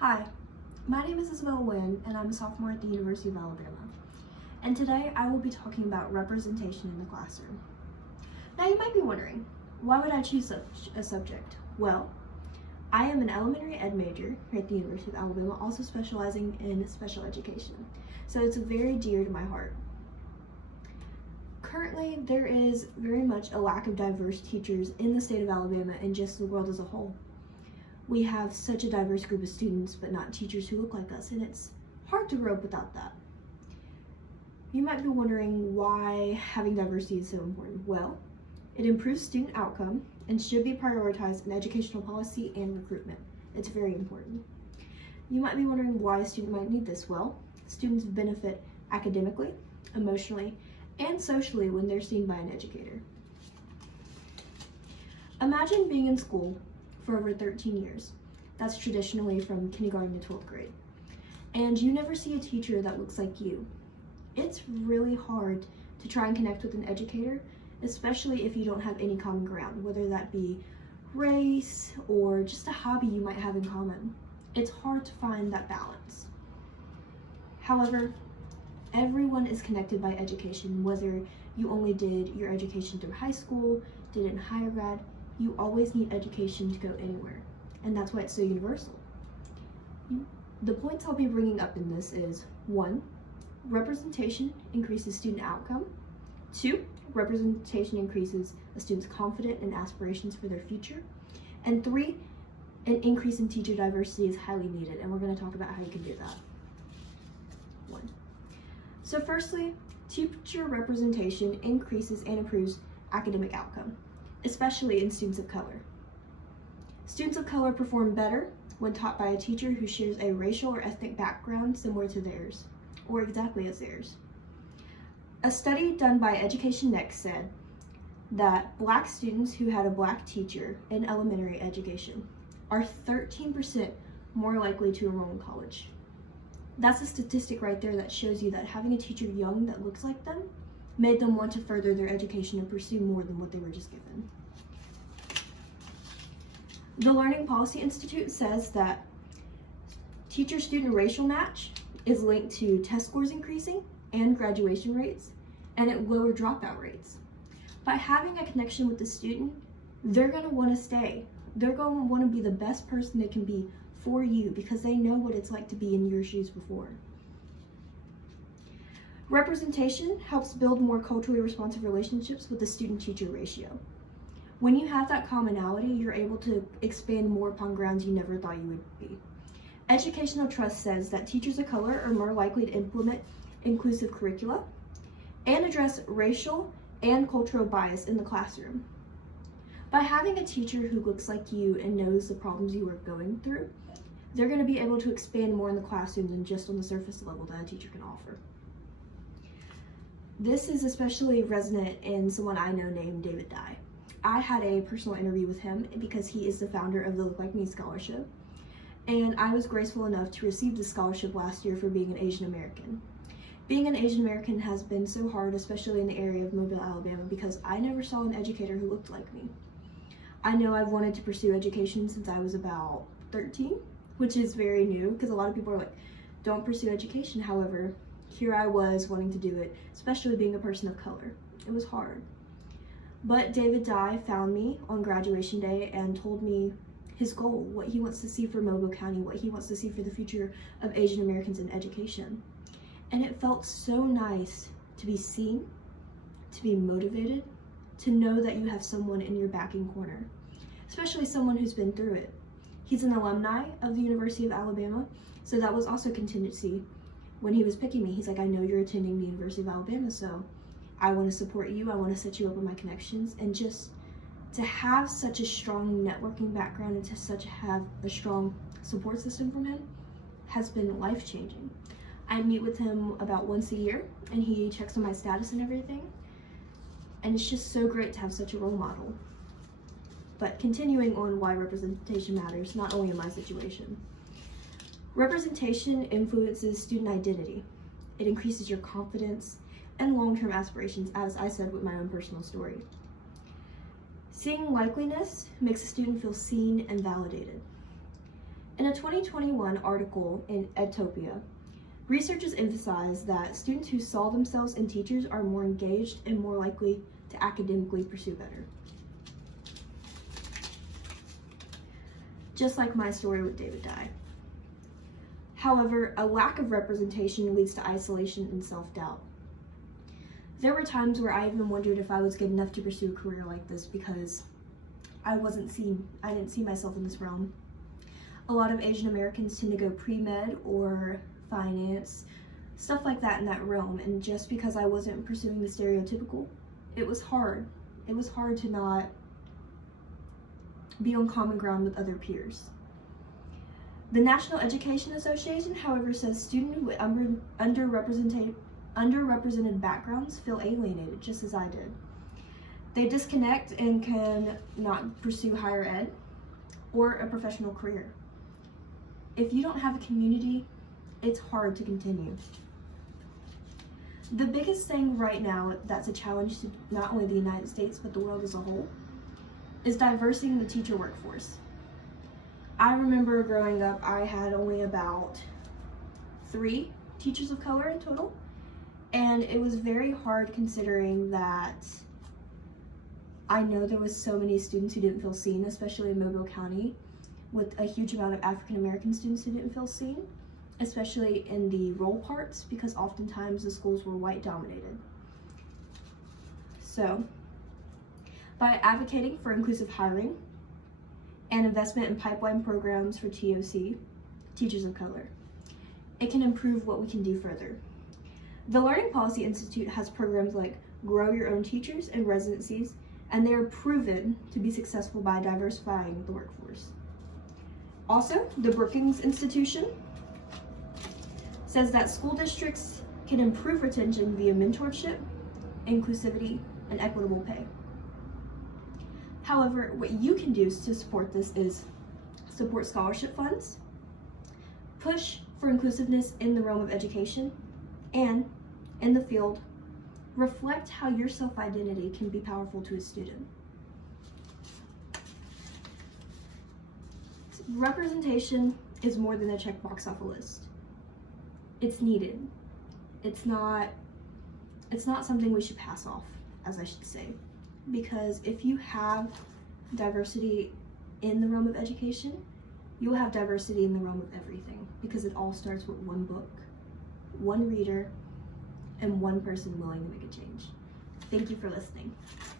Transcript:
Hi, my name is Isabel Wynn, and I'm a sophomore at the University of Alabama. And today I will be talking about representation in the classroom. Now you might be wondering, why would I choose such a subject? Well, I am an elementary ed major here at the University of Alabama, also specializing in special education. So it's very dear to my heart. Currently, there is very much a lack of diverse teachers in the state of Alabama and just the world as a whole. We have such a diverse group of students, but not teachers who look like us, and it's hard to grow up without that. You might be wondering why having diversity is so important. Well, it improves student outcome and should be prioritized in educational policy and recruitment. It's very important. You might be wondering why a student might need this. Well, students benefit academically, emotionally, and socially when they're seen by an educator. Imagine being in school for over 13 years. That's traditionally from kindergarten to 12th grade. And you never see a teacher that looks like you. It's really hard to try and connect with an educator, especially if you don't have any common ground, whether that be race or just a hobby you might have in common. It's hard to find that balance. However, everyone is connected by education, whether you only did your education through high school, did it in higher grad, you always need education to go anywhere, and that's why it's so universal. The points I'll be bringing up in this is 1, representation increases student outcome. 2, representation increases a student's confidence and aspirations for their future. And 3, an increase in teacher diversity is highly needed, and we're going to talk about how you can do that. 1. So firstly, teacher representation increases and improves academic outcome, especially in students of color. Students of color perform better when taught by a teacher who shares a racial or ethnic background similar to theirs, or exactly as theirs. A study done by Education Next said that Black students who had a Black teacher in elementary education are 13% more likely to enroll in college. That's a statistic right there that shows you that having a teacher young that looks like them made them want to further their education and pursue more than what they were just given. The Learning Policy Institute says that teacher-student racial match is linked to test scores increasing and graduation rates, and at lower dropout rates. By having a connection with the student, they're going to want to stay. They're going to want to be the best person they can be for you because they know what it's like to be in your shoes before. Representation helps build more culturally responsive relationships with the student-teacher ratio. When you have that commonality, you're able to expand more upon grounds you never thought you would be. Educational Trust says that teachers of color are more likely to implement inclusive curricula and address racial and cultural bias in the classroom. By having a teacher who looks like you and knows the problems you are going through, they're going to be able to expand more in the classroom than just on the surface level that a teacher can offer. This is especially resonant in someone I know named David Dye. I had a personal interview with him because he is the founder of the Look Like Me Scholarship, and I was graceful enough to receive the scholarship last year for being an Asian American. Being an Asian American has been so hard, especially in the area of Mobile, Alabama, because I never saw an educator who looked like me. I know I've wanted to pursue education since I was about 13, which is very new because a lot of people are like, don't pursue education. However, here I was wanting to do it, especially being a person of color. It was hard. But David Dye found me on graduation day and told me his goal, what he wants to see for Mobile County, what he wants to see for the future of Asian Americans in education. And it felt so nice to be seen, to be motivated, to know that you have someone in your backing corner, especially someone who's been through it. He's an alumni of the University of Alabama, so that was also contingency. When he was picking me, he's like, I know you're attending the University of Alabama, so I want to support you, I want to set you up with my connections, and just to have such a strong networking background and to have a strong support system from him has been life-changing. I meet with him about once a year, and he checks on my status and everything, and it's just so great to have such a role model. But continuing on why representation matters, not only in my situation. Representation influences student identity. It increases your confidence and long-term aspirations, as I said with my own personal story. Seeing likeliness makes a student feel seen and validated. In a 2021 article in Edtopia, researchers emphasized that students who saw themselves in teachers are more engaged and more likely to academically pursue better. Just like my story with David Dye. However, a lack of representation leads to isolation and self-doubt. There were times where I even wondered if I was good enough to pursue a career like this because I didn't see myself in this realm. A lot of Asian Americans tend to go pre-med or finance, stuff like that in that realm, and just because I wasn't pursuing the stereotypical, it was hard. It was hard to not be on common ground with other peers. The National Education Association, however, says students with underrepresented backgrounds feel alienated, just as I did. They disconnect and can not pursue higher ed or a professional career. If you don't have a community, it's hard to continue. The biggest thing right now that's a challenge to not only the United States, but the world as a whole, is diversity in the teacher workforce. I remember growing up, I had only about 3 teachers of color in total, and it was very hard considering that I know there was so many students who didn't feel seen, especially in Mobile County, with a huge amount of African American students who didn't feel seen, especially in the role parts, because oftentimes the schools were white dominated. So, by advocating for inclusive hiring and investment in pipeline programs for TOC, teachers of color, it can improve what we can do further. The Learning Policy Institute has programs like Grow Your Own Teachers and residencies, and they are proven to be successful by diversifying the workforce. Also, the Brookings Institution says that school districts can improve retention via mentorship, inclusivity, and equitable pay. However, what you can do to support this is support scholarship funds, push for inclusiveness in the realm of education, and in the field, reflect how your self-identity can be powerful to a student. Representation is more than a checkbox off a list. It's needed. It's not something we should pass off, as I should say. Because if you have diversity in the realm of education, you will have diversity in the realm of everything, because it all starts with one book, one reader, and one person willing to make a change. Thank you for listening.